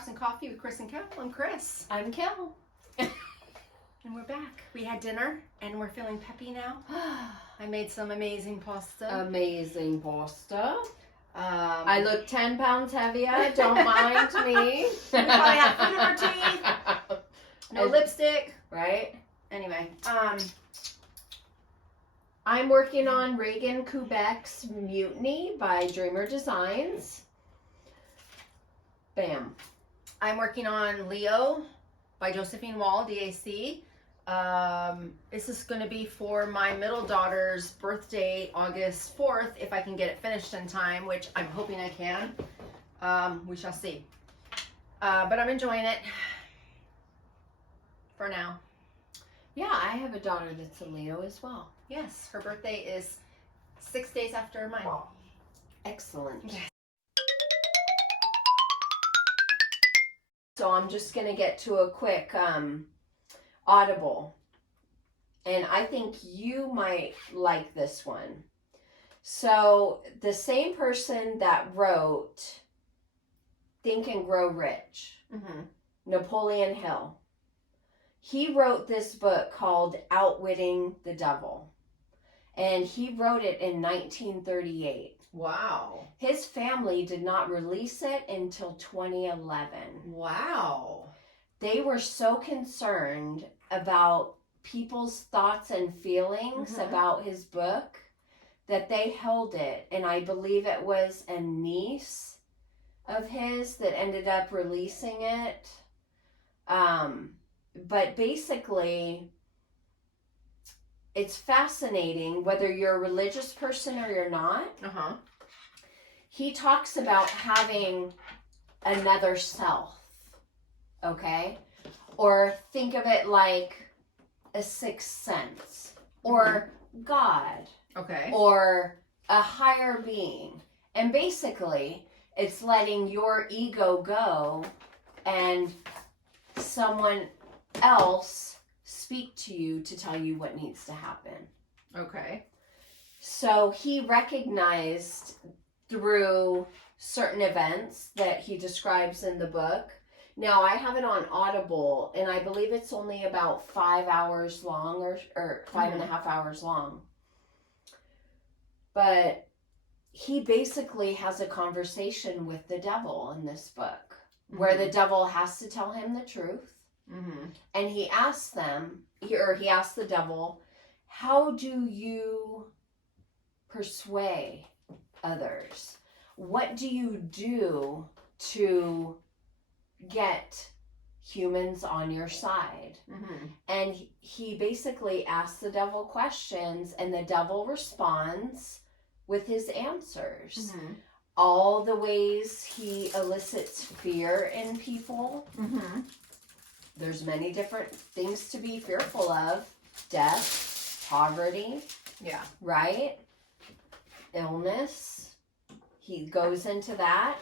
Crafts and Coffee with Kris and Kel. I'm Kris. I'm Kel. And we're back. We had dinner and we're feeling peppy now. I made some amazing pasta. Amazing pasta. I look 10 pounds heavier. Don't mind me. We probably have food in our teeth. No lipstick. Right? Anyway, I'm working on Regan Kubecek's Mutiny by Dreamer Designs. Bam. I'm working on Leo by Josephine Wall, DAC. This is going to be for my middle daughter's birthday, August 4th, if I can get it finished in time, which I'm hoping I can. We shall see. But I'm enjoying it for now. Yeah, I have a daughter that's a Leo as well. Yes, her birthday is 6 days after mine. Excellent. Yes. So I'm just going to get to a quick audible. And I think you might like this one. So the same person that wrote Think and Grow Rich, Napoleon Hill, he wrote this book called Outwitting the Devil. And he wrote it in 1938. Wow. His family did not release it until 2011. Wow. They were so concerned about people's thoughts and feelings about his book that they held it. And I believe it was a niece of his that ended up releasing it. But basically, it's fascinating whether you're a religious person or you're not. He talks about having another self, okay? Or think of it like a sixth sense, or God, Okay. or a higher being. And basically, it's letting your ego go and someone else speak to you to tell you what needs to happen. Okay. So he recognized through certain events that he describes in the book. Now, I have it on Audible, and I believe it's only about 5 hours long or 5.5 hours long. But he basically has a conversation with the devil in this book, where the devil has to tell him the truth. And he asks he asks the devil, how do you persuade others? What do you do to get humans on your side? And he basically asks the devil questions, and the devil responds with his answers. All the ways he elicits fear in people. There's many different things to be fearful of. Death, poverty. Yeah. Right? Illness. He goes into that.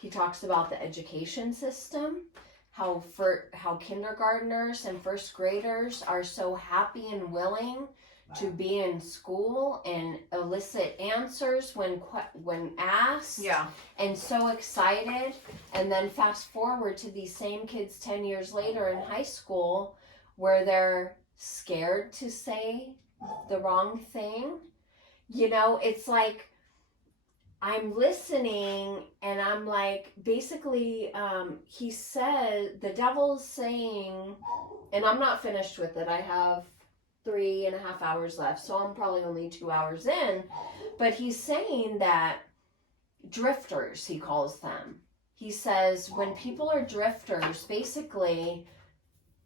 He talks about the education system. How kindergartners and first graders are so happy and willing to be in school and elicit answers when asked. Yeah. And so excited. And then fast forward to these same kids 10 years later in high school, where they're scared to say the wrong thing. You know, it's like I'm listening and I'm like, basically, he said, the devil's saying, and I'm not finished with it. I have 3.5 hours left, so I'm probably only 2 hours in. But he's saying that drifters, he calls them. He says when people are drifters, basically,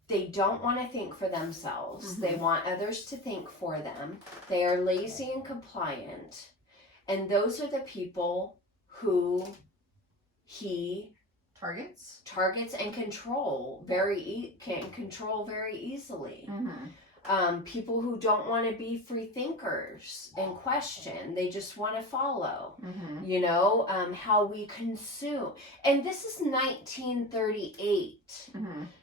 they don't want to think for themselves. They want others to think for them. They are lazy and compliant. And those are the people who he targets and can control very easily. People who don't want to be free thinkers and question. They just want to follow. You know, how we consume. And this is 1938.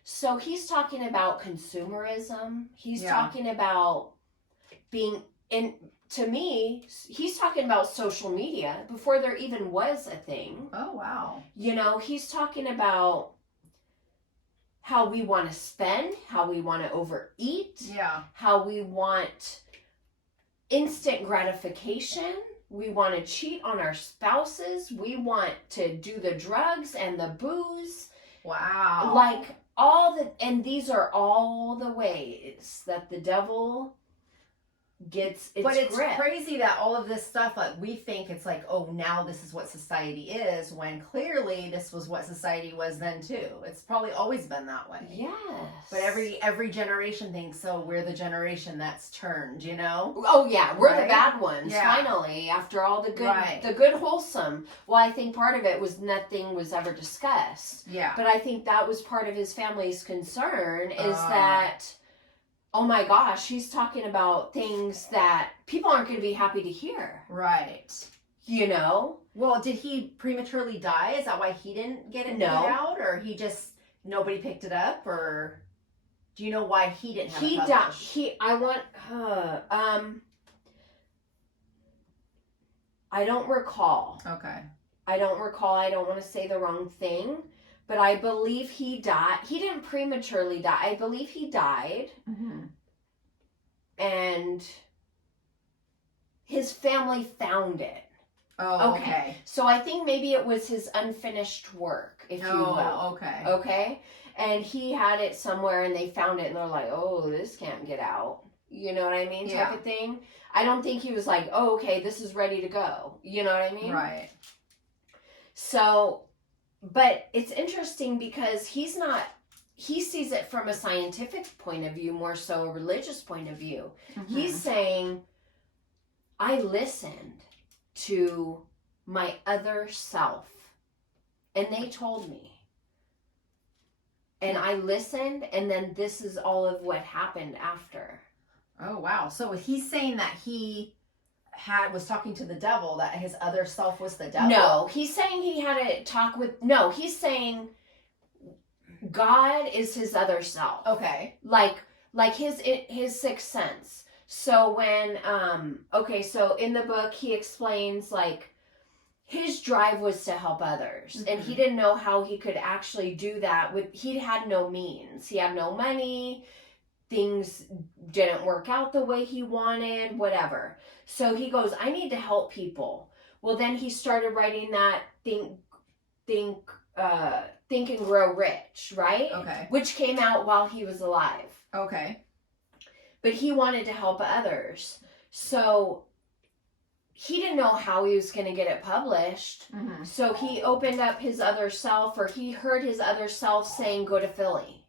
So he's talking about consumerism. He's talking about being in. To me, he's talking about social media before there even was a thing. Oh, wow. You know, he's talking about how we want to spend, how we want to overeat, Yeah. how we want instant gratification. We want to cheat on our spouses. We want to do the drugs and the booze. Wow. Like and these are all the ways that the devil gets its But it's grip. crazy that all of this stuff, like, we think it's like, oh, now this is what society is, when clearly this was what society was then too. It's probably always been that way. Yes. But every generation thinks, so we're the generation that's turned, you know? Oh yeah, we're Right? the bad ones. Yeah. Finally, after all the good, Right. the good wholesome. Well, I think part of it was nothing was ever discussed. Yeah. But I think that was part of his family's concern is that, oh my gosh, he's talking about things that people aren't going to be happy to hear. Right. You know? Well, did he prematurely die? Is that why he didn't get it No. put out? Or he just, nobody picked it up? Or do you know why he didn't have He it died. published? I don't recall. Okay. I don't recall. I don't want to say the wrong thing. But I believe he died. He didn't prematurely die. I believe he died. Mm-hmm. And his family found it. Oh, okay. So I think maybe it was his unfinished work, if you will. Oh, okay. Okay? And he had it somewhere and they found it and they're like, oh, this can't get out. You know what I mean? Yeah. Type of thing. I don't think he was like, oh, okay, this is ready to go. You know what I mean? Right. So, but it's interesting because he sees it from a scientific point of view, more so a religious point of view. Mm-hmm. He's saying, I listened to my other self and they told me. And I listened, and then this is all of what happened after. Oh, wow. So he's saying that he was talking to the devil, that his other self was the devil? No, he's saying he had a talk with, no, he's saying God is his other self. Okay. Like his sixth sense. So when, so in the book, he explains, like, his drive was to help others. Mm-hmm. And he didn't know how he could actually do that he had no means. He had no money. Things didn't work out the way he wanted, whatever. So he goes, I need to help people. Well, then he started writing that Think and Grow Rich, right? Okay. Which came out while he was alive. Okay. But he wanted to help others. So he didn't know how he was going to get it published. Mm-hmm. So he opened up his other self, or he heard his other self saying, go to Philly.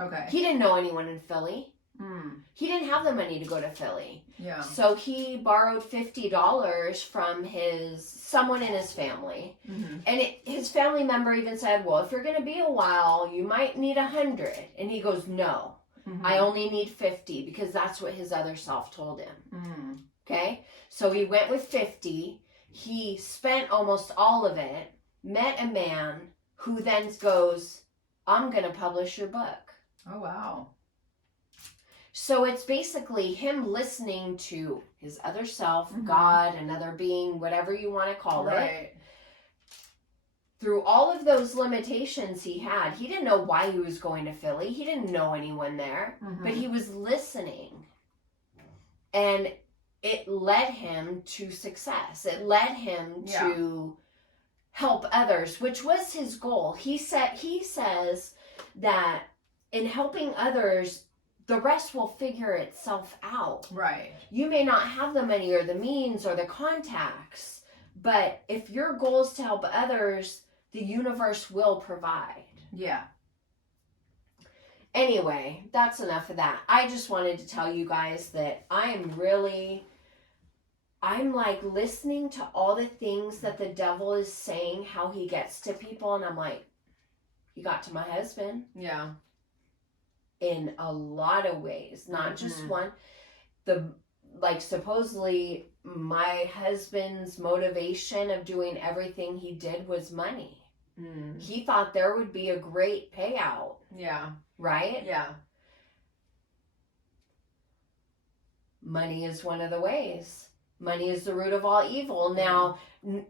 Okay. He didn't know anyone in Philly. Mm. He didn't have the money to go to Philly. Yeah. So he borrowed $50 from someone in his family. Mm-hmm. And his family member even said, well, if you're going to be a while, you might need 100. And he goes, no, Mm-hmm. I only need 50, because that's what his other self told him. Mm. Okay? So he went with 50. He spent almost all of it, met a man who then goes, I'm going to publish your book. Oh, wow. So it's basically him listening to his other self, Mm-hmm. God, another being, whatever you want to call it. Right. Through all of those limitations he had, he didn't know why he was going to Philly. He didn't know anyone there, Mm-hmm. but he was listening. And it led him to success. It led him to help others, which was his goal. He says that in helping others, the rest will figure itself out. Right. You may not have the money or the means or the contacts, but if your goal is to help others, the universe will provide. Yeah. Anyway, that's enough of that. I just wanted to tell you guys that I'm like listening to all the things that the devil is saying, how he gets to people, and I'm like, he got to my husband Yeah. in a lot of ways, not just Mhm. one. Supposedly my husband's motivation of doing everything he did was money. Mm. He thought there would be a great payout, Yeah. right? Yeah. Money is one of the ways. Money is the root of all evil. Now,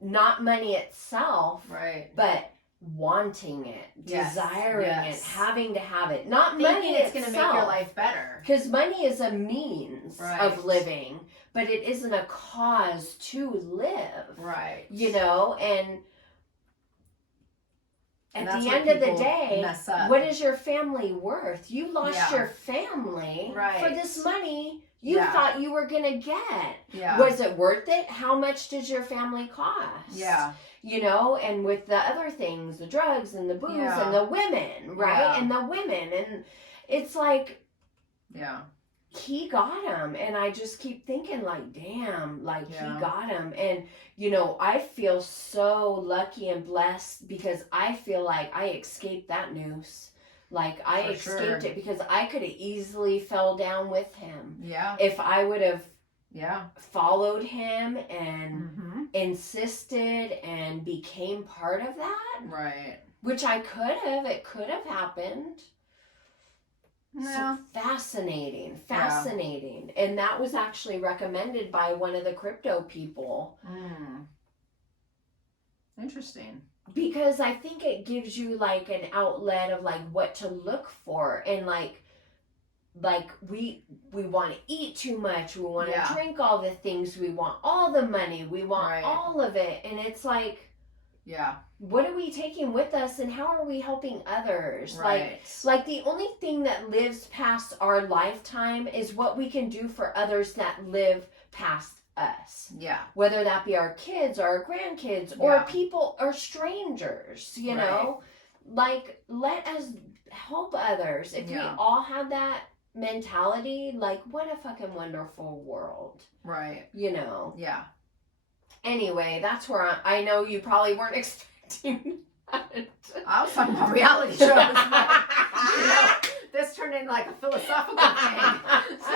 not money itself, Right. but wanting it, Yes. desiring Yes. it, having to have it. Not Thinking money it's going to make your itself. life better. Because money is a means Right. of living, but it isn't a cause to live. Right. You know, and at that's the where end of the people day, mess up. what is your family worth? You lost Yeah. your family Right. for this money you Yeah. thought you were going to get. Yeah. Was it worth it? How much does your family cost? Yeah. You know, and with the other things, the drugs and the booze Yeah. and the women, right? Yeah. And the women. And it's like, Yeah. he got him. And I just keep thinking, like, damn, like, Yeah. he got him. And, you know, I feel so lucky and blessed because I feel like I escaped that noose. Like, I For escaped sure. it because I could have easily fell down with him. Yeah. If I would have Yeah. followed him and Mm-hmm. insisted and became part of that, Right. which I could have. It could have happened. No. So fascinating. And that was actually recommended by one of the crypto people Interesting. because I think it gives you like an outlet of like what to look for. And like we want to eat too much, we want to Yeah. drink all the things, we want all the money, we want Right. all of it. And it's like, Yeah. what are we taking with us and how are we helping others? Right. Like the only thing that lives past our lifetime is what we can do for others that live past us. Yeah. Whether that be our kids or our grandkids or Yeah. people or strangers, you Right. know? Like, let us help others. If Yeah. we all had that mentality, like, what a fucking wonderful world, Right. you know? Yeah. Anyway, that's where I know you probably weren't expecting that. I was talking about reality shows. But, you know, this turned into like a philosophical thing. So.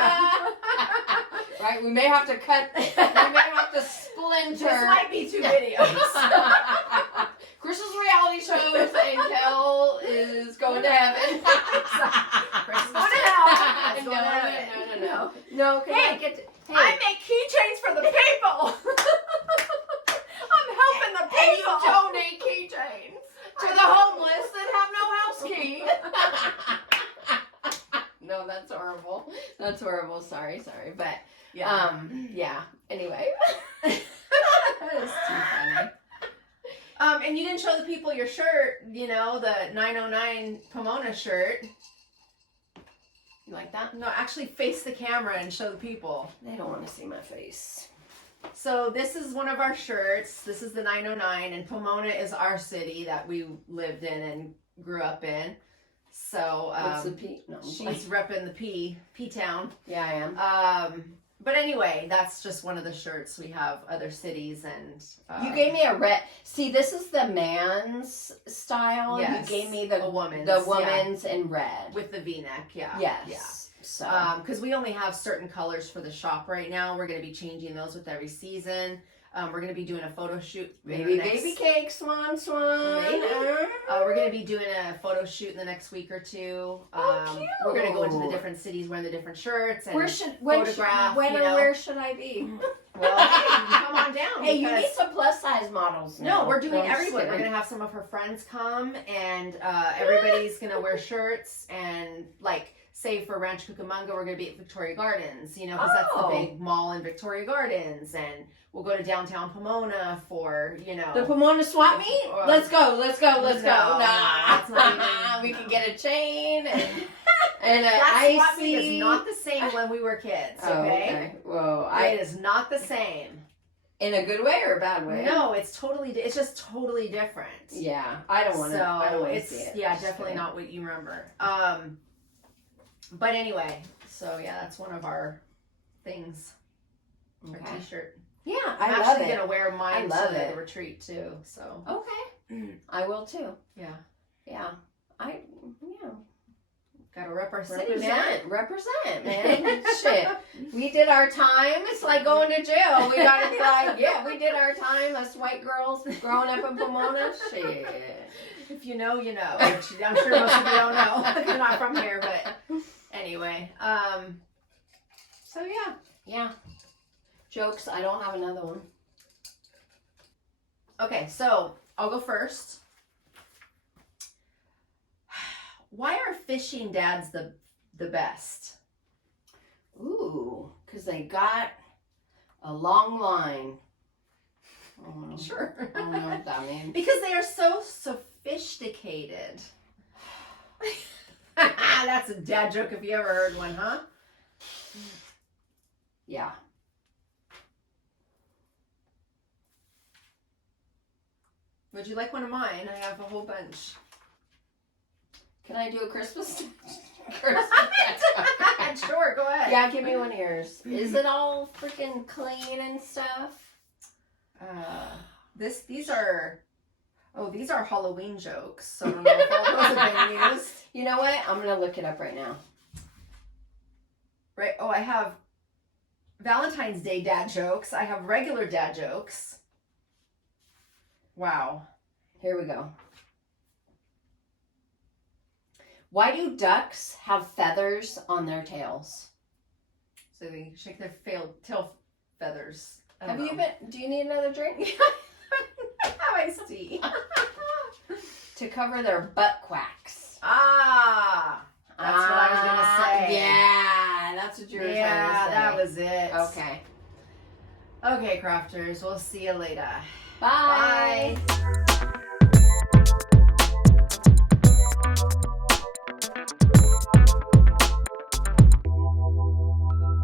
Right, we may have to cut, we may have to splinter. This might be 2 videos. Chris's reality shows and Kel is going to heaven. Chris is going to hell. It's No, going to heaven. no. No, because Hey, I get to, hey, I make keychains for the people. I'm helping the and you people. donate keychains to the homeless that have no house key. No, that's horrible. That's horrible. Sorry. But Yeah. yeah. Anyway. That is too funny. And you didn't show the people your shirt, you know, the 909 Pomona shirt. You like that? No, actually face the camera and show the people. They don't want to see my face. So this is one of our shirts. This is the 909, and Pomona is our city that we lived in and grew up in. So What's the P? No, she's repping the P town. yeah, I am. But anyway, that's just one of the shirts. We have other cities and You gave me a red. See, this is the man's style. Yes, You gave me a woman's, the woman's in red. with the V-neck. Yeah. Yes. Yeah. So. Because we only have certain colors for the shop right now. We're going to be changing those with every season. We're going to be doing a photo shoot. Baby cake, swan. Maybe. We're going to be doing a photo shoot in the next week or two. Cute. We're going to go into the different cities wearing the different shirts and Where should when photograph, when you and know. where should I be? Well, hey, you come on down. Hey, you because- need some plus size models. Now. No, we're doing I'm just everyone. We're kidding. going to have some of her friends come and everybody's going to wear shirts and like, say for Ranch Cucamonga, we're going to be at Victoria Gardens, you know, because that's the Oh. big mall in Victoria Gardens. And we'll go to downtown Pomona for, you know. The Pomona swap meet? Or- Let's go. No, Nah. that's not even- We can get a chain and that an swap meet icy. is not the same when we were kids, Oh, okay? Whoa. It is not the same. In a good way or a bad way? No, it's just totally different. Yeah, I don't want to. I don't want to it's see it. yeah, Just definitely kidding. not what you remember. But anyway, so yeah, that's one of our things. Our Okay. T-shirt. Yeah, I'm I love actually it. gonna wear mine love to it. the retreat too. So Okay, I will too. yeah, Yeah, gotta rep our city, man. represent, man. Shit, we did our time. It's like going to jail. We gotta be like, yeah, we did our time. Us white girls growing up in Pomona. Shit. If you know, you know. Which I'm sure most of you don't know. You're not from here, but anyway. So yeah. Yeah. Jokes. I don't have another one. Okay, so I'll go first. Why are fishing dads the best? Ooh, because they got a long line. Sure. I don't know what that means. Because they are so sophisticated. That's a dad joke if you ever heard one, huh? Yeah. Would you like one of mine? I have a whole bunch. Can I do a Christmas? Sure, go ahead. Yeah, give me one of yours. Is it all freaking clean and stuff? These are Halloween jokes. So I don't know if all those have been used. You know what? I'm gonna look it up right now. Right. Oh, I have Valentine's Day dad jokes. I have regular dad jokes. Wow. Here we go. Why do ducks have feathers on their tails? So they shake their tail feathers. Have you been? Do you need another drink? How I see. To cover their butt quacks. Ah, that's what I was gonna say. Yeah, that's what you were trying to say. Yeah, that was it. Okay. Okay, crafters. We'll see you later. Bye. Bye.